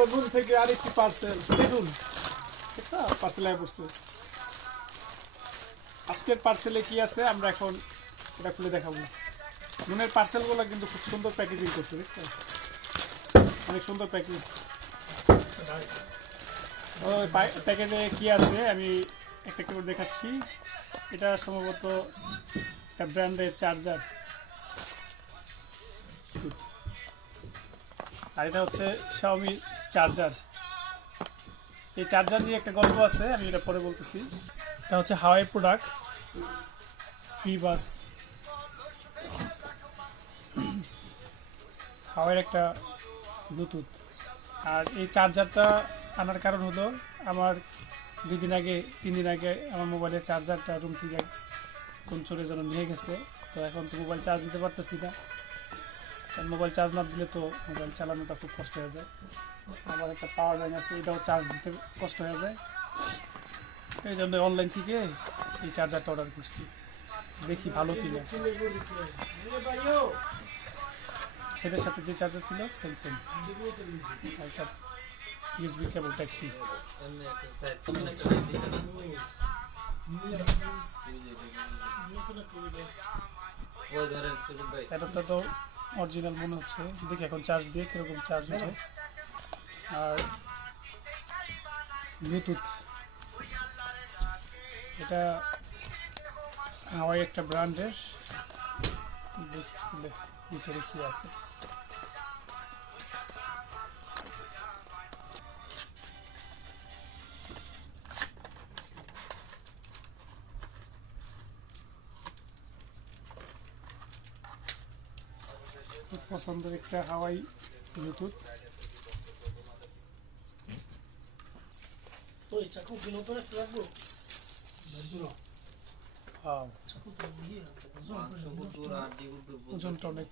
হলো নুন থেকে আরেকটি পার্সেল দেখুন পার্সেল আয় পড়ছে। আজকের পার্সেলে কি আছে আমরা এখন এটা খুলে দেখাবো। নুনের পার্সেলগুলো কিন্তু খুব সুন্দর প্যাকেজিং করছে, দেখছেন অনেক সুন্দর প্যাকেজিং। ওই প্যাকেজে কি আছে আমি একটা করে দেখাচ্ছি। এটা সম্ভবত একটা ব্র্যান্ডের চার্জার, আর এটা হচ্ছে Xiaomi চার্জার। এই চার্জার নিয়ে একটা গল্প আছে, আমি এটা পরে বলতেছি। এটা হচ্ছে হাওয়াই প্রোডাক্ট, ফ্রি বাস হাওয়াইয়ের একটা ব্লুটুথ। আর এই চার্জারটা আনার কারণ হলো আমার 3 দিন আগে আমার মোবাইলের চার্জারটা রুম থেকে কোন চলে যেন নিয়ে গেছে। তো এখন তো মোবাইল চার্জ দিতে পারতেছি না, কারণ মোবাইল চার্জ না দিলে তো মোবাইল চালানোটা খুব কষ্ট হয়ে যায়। আমার একটা পাওয়ার ব্যাংক আছে, এটাও চার্জ দিতে কষ্ট হয়ে যায়। এই জন্য অনলাইন থেকে এই চার্জারটা অর্ডার করছি, দেখি ভালো কিনা। সেটার সাথে যে চার্জার ছিল সেম সেম, একটা ইউএসবি কেবল টাইপ সি। এটা তো অরিজিনাল মনে হচ্ছে, দেখি এখন চার্জ দিয়ে কীরকম চার্জ হচ্ছে। আর ব্লুটুথ, এটা হাওয়াই একটা ব্র্যান্ডের, দেখি ভিতরে কী আছে। খুব পছন্দের একটা হাওয়াই ব্লুটুথ। ওজনটা অনেক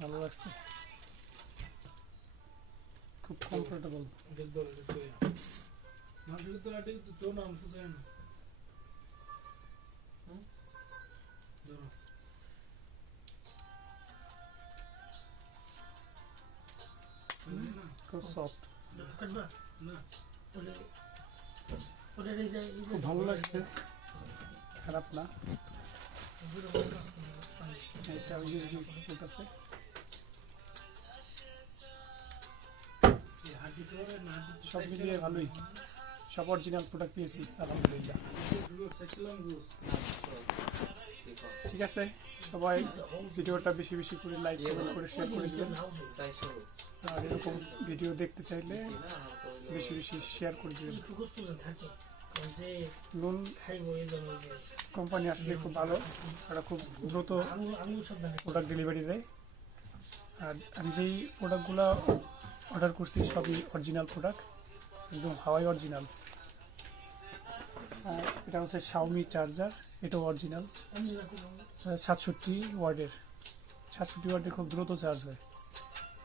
ভালো লাগছে, খুব কমফোর্টেবল। খুব সফট, খুব ভালো লাগছে, খারাপ না। এটা ইউএসবি পোর্ট আছে। সব মিলিয়ে ভালোই, সব অরিজিনাল প্রোডাক্ট পেয়েছি আলহামদুলিল্লাহ। ঠিক আছে, সবাই ভিডিওটা বেশি বেশি করে লাইক কমেন্ট করে শেয়ার করে দিবেন। আর এরকম ভিডিও দেখতে চাইলে বেশি বেশি শেয়ার করে দিবেন। নুন কোম্পানি আসলে খুব ভালো, ওরা খুব দ্রুত প্রোডাক্ট ডেলিভারি দেয়। আর আমি যেই প্রোডাক্টগুলো অর্ডার করছি সবই অরিজিনাল প্রোডাক্ট, একদম হাওয়াই অরিজিনাল। আর এটা হচ্ছে Xiaomi চার্জার, এটাও অরিজিনাল, 67 ওয়াটের। 67 ওয়াটে খুব দ্রুত চার্জ হয়,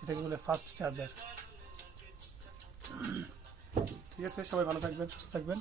এটাকে বলে ফাস্ট চার্জার। ঠিক আছে, সবাই ভালো থাকবেন, সুস্থ থাকবেন।